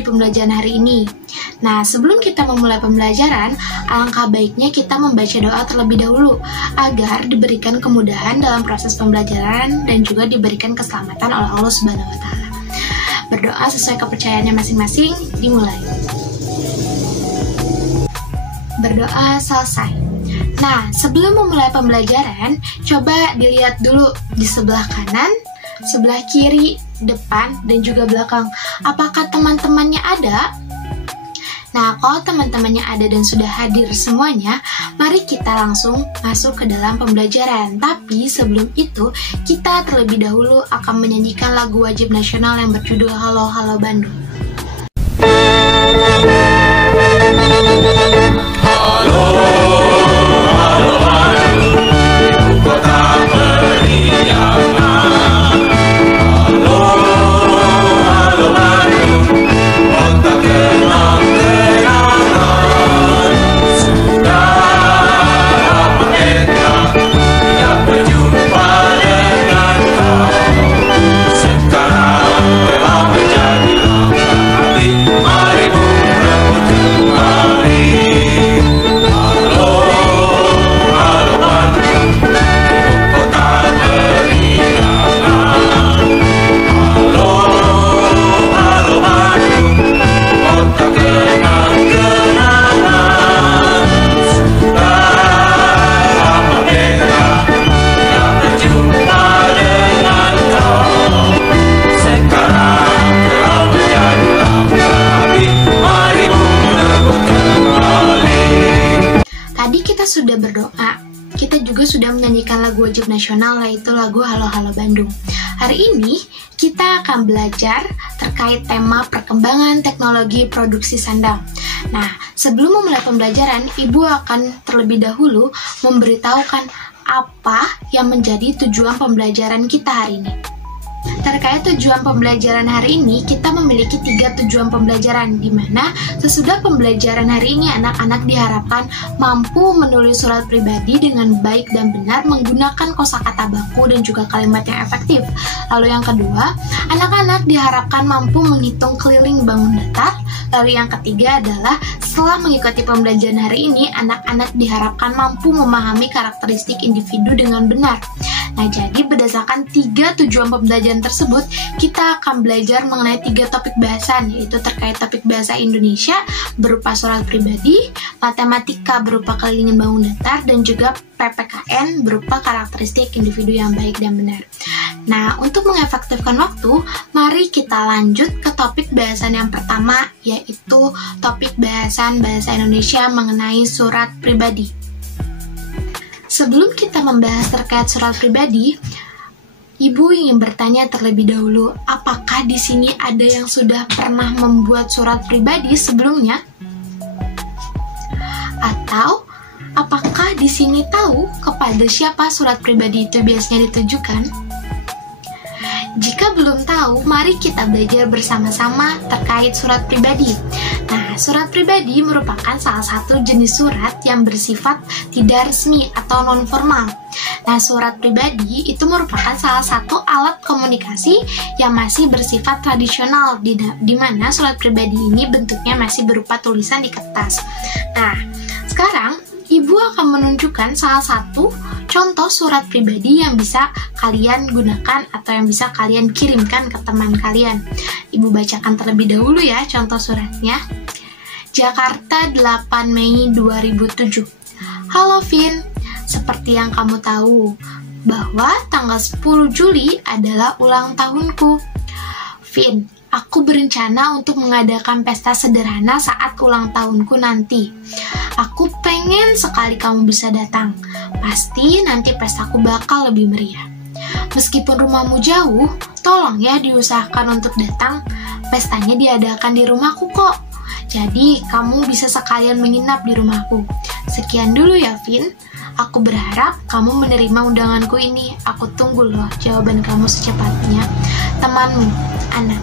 di pembelajaran hari ini. Nah, sebelum kita memulai pembelajaran, alangkah baiknya kita membaca doa terlebih dahulu agar diberikan kemudahan dalam proses pembelajaran dan juga diberikan keselamatan oleh Allah Subhanahu wa Ta'ala. Berdoa sesuai kepercayaannya masing-masing, dimulai. Berdoa selesai. Nah, sebelum memulai pembelajaran, coba dilihat dulu di sebelah kanan, sebelah kiri, depan, dan juga belakang. Apakah teman-temannya ada? Nah, kalau teman-temannya ada dan sudah hadir semuanya, mari kita langsung masuk ke dalam pembelajaran. Tapi sebelum itu, kita terlebih dahulu akan menyanyikan lagu wajib nasional yang berjudul Halo Halo Bandung. Sudah berdoa, kita juga sudah menyanyikan lagu wajib nasional, yaitu lagu Halo Halo Bandung. Hari ini kita akan belajar terkait tema perkembangan teknologi produksi sandal. Nah, sebelum memulai pembelajaran, Ibu akan terlebih dahulu memberitahukan apa yang menjadi tujuan pembelajaran kita hari ini. Terkait tujuan pembelajaran hari ini, kita memiliki 3 tujuan pembelajaran, di mana sesudah pembelajaran hari ini anak-anak diharapkan mampu menulis surat pribadi dengan baik dan benar menggunakan kosakata baku dan juga kalimat yang efektif. Lalu yang kedua, anak-anak diharapkan mampu menghitung keliling bangun datar. Lalu yang ketiga adalah setelah mengikuti pembelajaran hari ini, anak-anak diharapkan mampu memahami karakteristik individu dengan benar. Nah, jadi berdasarkan 3 tujuan pembelajaran tersebut, kita akan belajar mengenai 3 topik bahasan, yaitu terkait topik bahasa Indonesia berupa surat pribadi, matematika berupa keliling bangun datar, dan juga PPKN berupa karakteristik individu yang baik dan benar. Nah, untuk mengefektifkan waktu, mari kita lanjut ke topik bahasan yang pertama, yaitu topik bahasan bahasa Indonesia mengenai surat pribadi. Sebelum kita membahas terkait surat pribadi, Ibu ingin bertanya terlebih dahulu, apakah di sini ada yang sudah pernah membuat surat pribadi sebelumnya? Atau apakah di sini tahu kepada siapa surat pribadi itu biasanya ditujukan? Jika belum tahu, mari kita belajar bersama-sama terkait surat pribadi. Nah, surat pribadi merupakan salah satu jenis surat yang bersifat tidak resmi atau non-formal. Nah, surat pribadi itu merupakan salah satu alat komunikasi yang masih bersifat tradisional, di mana surat pribadi ini bentuknya masih berupa tulisan di kertas. Nah, sekarang Ibu akan menunjukkan salah satu contoh surat pribadi yang bisa kalian gunakan atau yang bisa kalian kirimkan ke teman kalian. Ibu bacakan terlebih dahulu ya contoh suratnya. Jakarta 8 Mei 2007. Halo Vin, seperti yang kamu tahu bahwa tanggal 10 Juli adalah ulang tahunku. Vin, aku berencana untuk mengadakan pesta sederhana saat ulang tahunku nanti. Aku pengen sekali kamu bisa datang. Pasti nanti pestaku bakal lebih meriah. Meskipun rumahmu jauh, tolong ya diusahakan untuk datang. Pestanya diadakan di rumahku kok. Jadi kamu bisa sekalian menginap di rumahku. Sekian dulu ya Vin. Aku berharap kamu menerima undanganku ini. Aku tunggu loh jawaban kamu secepatnya. Temanmu, Ana.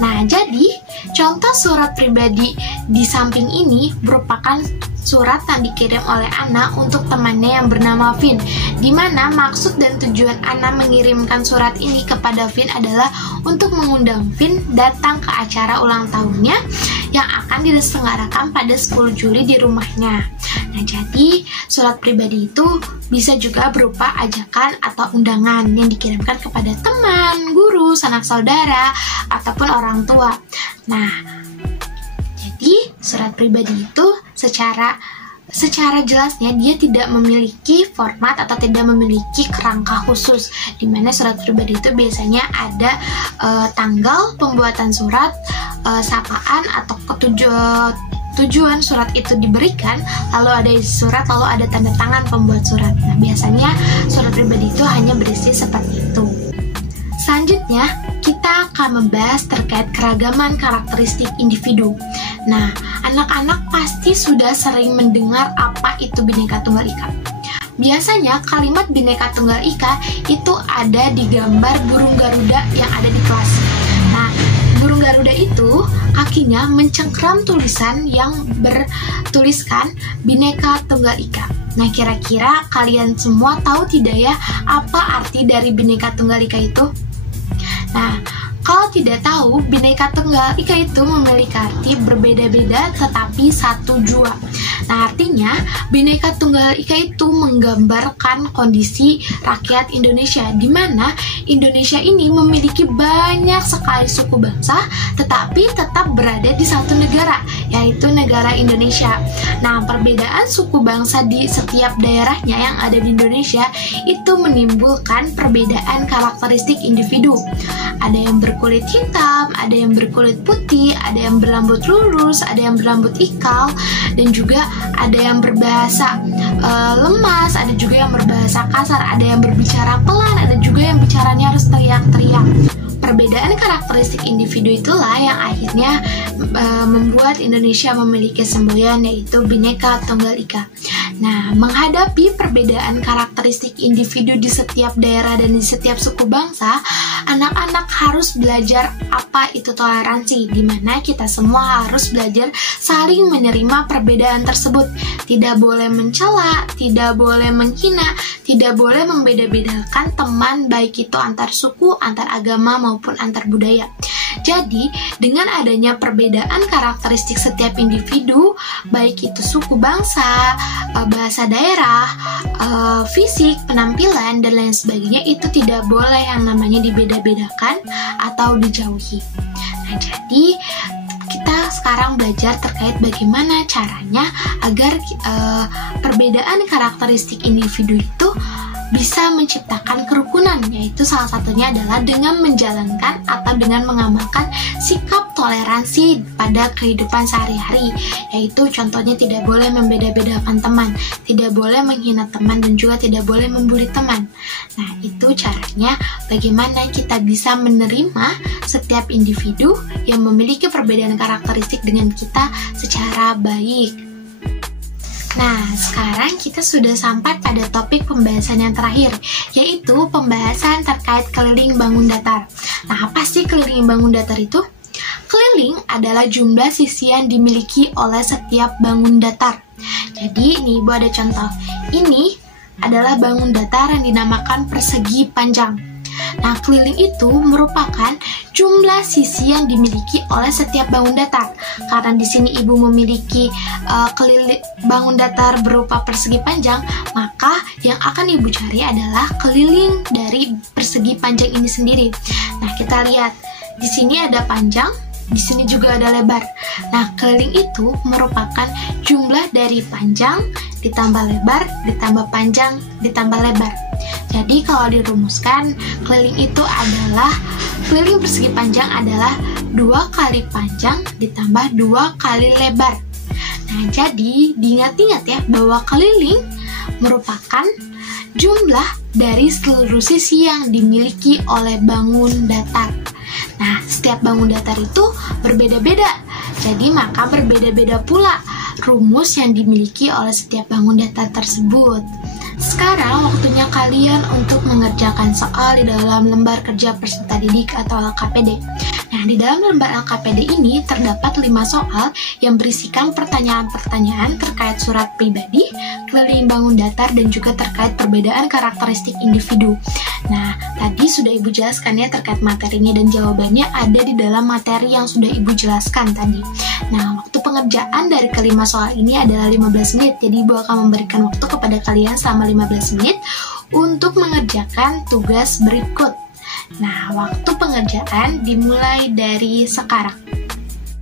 Nah, jadi contoh surat pribadi di samping ini merupakan surat yang dikirim oleh Ana untuk temannya yang bernama Vin, di mana maksud dan tujuan Ana mengirimkan surat ini kepada Vin adalah untuk mengundang Vin datang ke acara ulang tahunnya yang akan diselenggarakan pada 10 Juli di rumahnya. Nah, jadi surat pribadi itu bisa juga berupa ajakan atau undangan yang dikirimkan kepada teman, guru, sanak saudara, ataupun orang tua. Nah, jadi surat pribadi itu secara jelasnya dia tidak memiliki format atau tidak memiliki kerangka khusus, di mana surat pribadi itu biasanya ada tanggal pembuatan surat, sapaan atau tujuan surat itu diberikan, lalu ada isi surat, lalu ada tanda tangan pembuat surat. Nah, biasanya surat pribadi itu hanya berisi seperti itu. Selanjutnya, kita akan membahas terkait keragaman karakteristik individu. Nah, anak-anak pasti sudah sering mendengar apa itu Bhinneka Tunggal Ika. Biasanya kalimat Bhinneka Tunggal Ika itu ada di gambar burung Garuda yang ada di kelas. Nah, burung Garuda itu kakinya mencengkram tulisan yang bertuliskan Bhinneka Tunggal Ika. Nah, kira-kira kalian semua tahu tidak ya apa arti dari Bhinneka Tunggal Ika itu? Nah, kalau tidak tahu, Bhinneka Tunggal Ika itu memiliki arti berbeda-beda tetapi satu jua. Nah, artinya Bhinneka Tunggal Ika itu menggambarkan kondisi rakyat Indonesia, di mana Indonesia ini memiliki banyak sekali suku bangsa tetapi tetap berada di satu negara, yaitu negara Indonesia. Nah, perbedaan suku bangsa di setiap daerahnya yang ada di Indonesia itu menimbulkan perbedaan karakteristik individu. Ada yang berkulit hitam, ada yang berkulit putih, ada yang berambut lurus, ada yang berambut ikal, dan juga ada yang berbahasa lemas, ada juga yang berbahasa kasar, ada yang berbicara pelan, ada juga yang bicaranya harus teriak-teriak. Perbedaan karakteristik individu itulah yang akhirnya membuat Indonesia memiliki semboyan, yaitu Bhinneka Tunggal Ika. Nah, menghadapi perbedaan karakteristik individu di setiap daerah dan di setiap suku bangsa, anak-anak harus belajar apa itu toleransi, di mana kita semua harus belajar saling menerima perbedaan tersebut. Tidak boleh mencela, tidak boleh menghina, tidak boleh membeda-bedakan teman, baik itu antar suku, antar agama, maupun antar budaya. Jadi, dengan adanya perbedaan karakteristik setiap individu, baik itu suku bangsa, bahasa daerah, fisik, penampilan, dan lain sebagainya, itu tidak boleh yang namanya dibeda-bedakan atau dijauhi. Nah, jadi kita sekarang belajar terkait bagaimana caranya agar perbedaan karakteristik individu itu bisa menciptakan kerukunan, yaitu salah satunya adalah dengan menjalankan atau dengan mengamalkan sikap toleransi pada kehidupan sehari-hari, yaitu contohnya tidak boleh membeda-bedakan teman, tidak boleh menghina teman, dan juga tidak boleh membuli teman. Nah, itu caranya bagaimana kita bisa menerima setiap individu yang memiliki perbedaan karakteristik dengan kita secara baik. Nah, sekarang kita sudah sampai pada topik pembahasan yang terakhir, yaitu pembahasan terkait keliling bangun datar. Nah, apa sih keliling bangun datar itu? Keliling adalah jumlah sisi yang dimiliki oleh setiap bangun datar. Jadi, ini Ibu ada contoh. Ini adalah bangun datar yang dinamakan persegi panjang. Nah, keliling itu merupakan jumlah sisi yang dimiliki oleh setiap bangun datar. Karena di sini Ibu memiliki keliling bangun datar berupa persegi panjang, maka yang akan Ibu cari adalah keliling dari persegi panjang ini sendiri. Nah, kita lihat di sini ada panjang, di sini juga ada lebar. Nah, keliling itu merupakan jumlah dari panjang ditambah lebar, ditambah panjang, ditambah lebar. Jadi kalau dirumuskan, keliling persegi panjang adalah 2 kali panjang ditambah 2 kali lebar. Nah, jadi diingat-ingat ya bahwa keliling merupakan jumlah dari seluruh sisi yang dimiliki oleh bangun datar. Nah, setiap bangun datar itu berbeda-beda. Jadi maka berbeda-beda pula rumus yang dimiliki oleh setiap bangun datar tersebut. Sekarang waktunya kalian untuk mengerjakan soal di dalam lembar kerja peserta didik atau LKPD. Nah, di dalam lembar LKPD ini terdapat 5 soal yang berisikan pertanyaan-pertanyaan terkait surat pribadi, keliling bangun datar, dan juga terkait perbedaan karakteristik individu. Nah, tadi sudah Ibu jelaskan ya terkait materinya, dan jawabannya ada di dalam materi yang sudah Ibu jelaskan tadi. Nah, waktu pengerjaan dari kelima soal ini adalah 15 menit, jadi Ibu akan memberikan waktu kepada kalian selama 15 menit untuk mengerjakan tugas berikut. Nah, waktu pengerjaan dimulai dari sekarang.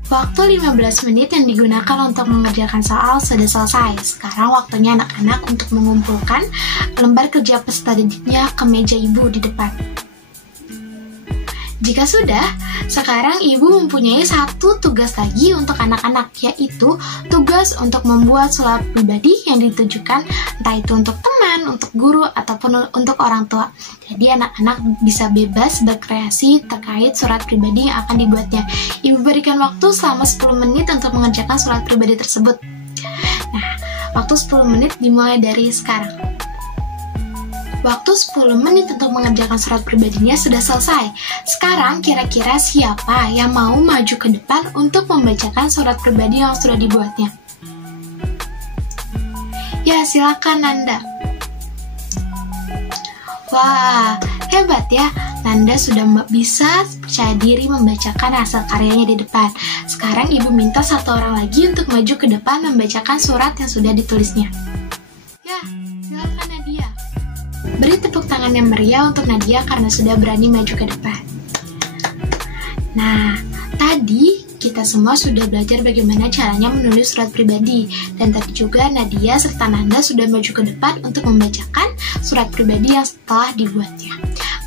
Waktu 15 menit yang digunakan untuk mengerjakan soal sudah selesai. Sekarang waktunya anak-anak untuk mengumpulkan lembar kerja peserta didiknya ke meja Ibu di depan. Jika sudah, sekarang Ibu mempunyai satu tugas lagi untuk anak-anak, yaitu tugas untuk membuat surat pribadi yang ditujukan entah itu untuk teman, untuk guru, ataupun untuk orang tua. Jadi anak-anak bisa bebas berkreasi terkait surat pribadi yang akan dibuatnya. Ibu berikan waktu selama 10 menit untuk mengerjakan surat pribadi tersebut. Nah, waktu 10 menit dimulai dari sekarang. Waktu 10 menit untuk mengerjakan surat pribadinya sudah selesai. Sekarang kira-kira siapa yang mau maju ke depan untuk membacakan surat pribadi yang sudah dibuatnya? Ya, silakan Nanda. Wah, hebat ya. Nanda sudah bisa percaya diri membacakan hasil karyanya di depan. Sekarang Ibu minta satu orang lagi untuk maju ke depan membacakan surat yang sudah ditulisnya. Ya, silakan Nadia. Beri tepuk tangan yang meriah untuk Nadia karena sudah berani maju ke depan. Nah, tadi kita semua sudah belajar bagaimana caranya menulis surat pribadi. Dan tadi juga Nadia serta Nanda sudah maju ke depan untuk membacakan surat pribadi yang setelah dibuatnya.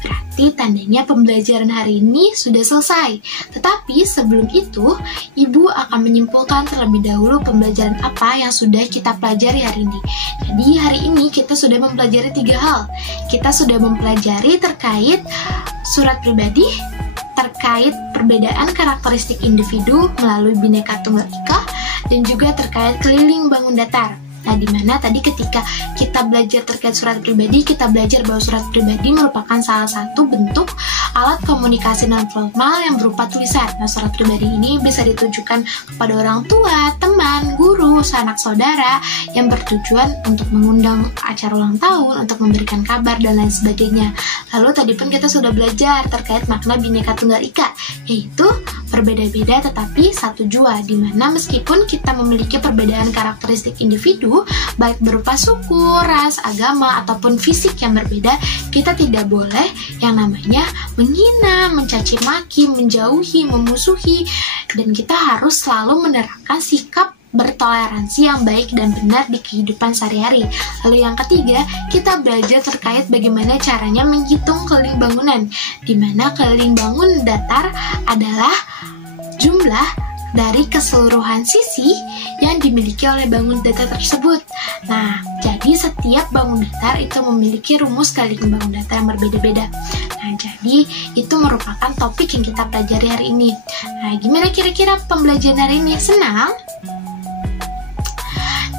Berarti tandanya pembelajaran hari ini sudah selesai. Tetapi sebelum itu, Ibu akan menyimpulkan terlebih dahulu pembelajaran apa yang sudah kita pelajari hari ini. Jadi hari ini kita sudah mempelajari 3 hal. Kita sudah mempelajari terkait surat pribadi, terkait perbedaan karakteristik individu melalui Bhinneka Tunggal Ika, dan juga terkait keliling bangun datar. Nah, dimana tadi ketika kita belajar terkait surat pribadi, kita belajar bahwa surat pribadi merupakan salah satu bentuk alat komunikasi non-formal yang berupa tulisan. Nah, surat pribadi ini bisa ditujukan kepada orang tua, teman, guru, sanak saudara yang bertujuan untuk mengundang acara ulang tahun, untuk memberikan kabar, dan lain sebagainya. Lalu tadi pun kita sudah belajar terkait makna Bhinneka Tunggal Ika, yaitu berbeda-beda tetapi satu jua, dimana meskipun kita memiliki perbedaan karakteristik individu, baik berupa suku, ras, agama, ataupun fisik yang berbeda, kita tidak boleh yang namanya menghina, mencaci maki, menjauhi, memusuhi, dan kita harus selalu menerapkan sikap bertoleransi yang baik dan benar di kehidupan sehari-hari. Lalu yang ketiga, kita belajar terkait bagaimana caranya menghitung keliling bangunan, di mana keliling bangun datar adalah jumlah dari keseluruhan sisi yang dimiliki oleh bangun datar tersebut. Nah, jadi setiap bangun datar itu memiliki rumus keliling bangun datar yang berbeda-beda. Nah, jadi itu merupakan topik yang kita pelajari hari ini. Nah, gimana kira-kira pembelajaran hari ini? Senang?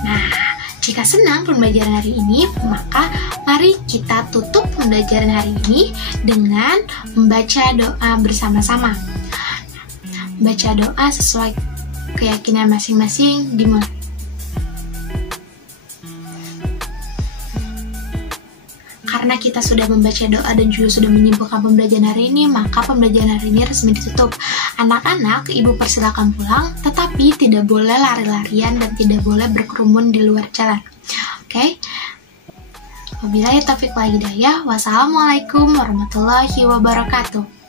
Nah, jika senang pembelajaran hari ini, maka mari kita tutup pembelajaran hari ini dengan membaca doa bersama-sama. Baca doa sesuai keyakinan masing-masing dimulai. Karena kita sudah membaca doa dan juga sudah menyimpulkan pembelajaran hari ini, maka pembelajaran hari ini resmi ditutup. Anak-anak, Ibu persilakan pulang, tetapi tidak boleh lari-larian dan tidak boleh berkerumun di luar jalan. Oke? Wabillahi taufiq wal hidayah. Wassalamualaikum warahmatullahi wabarakatuh.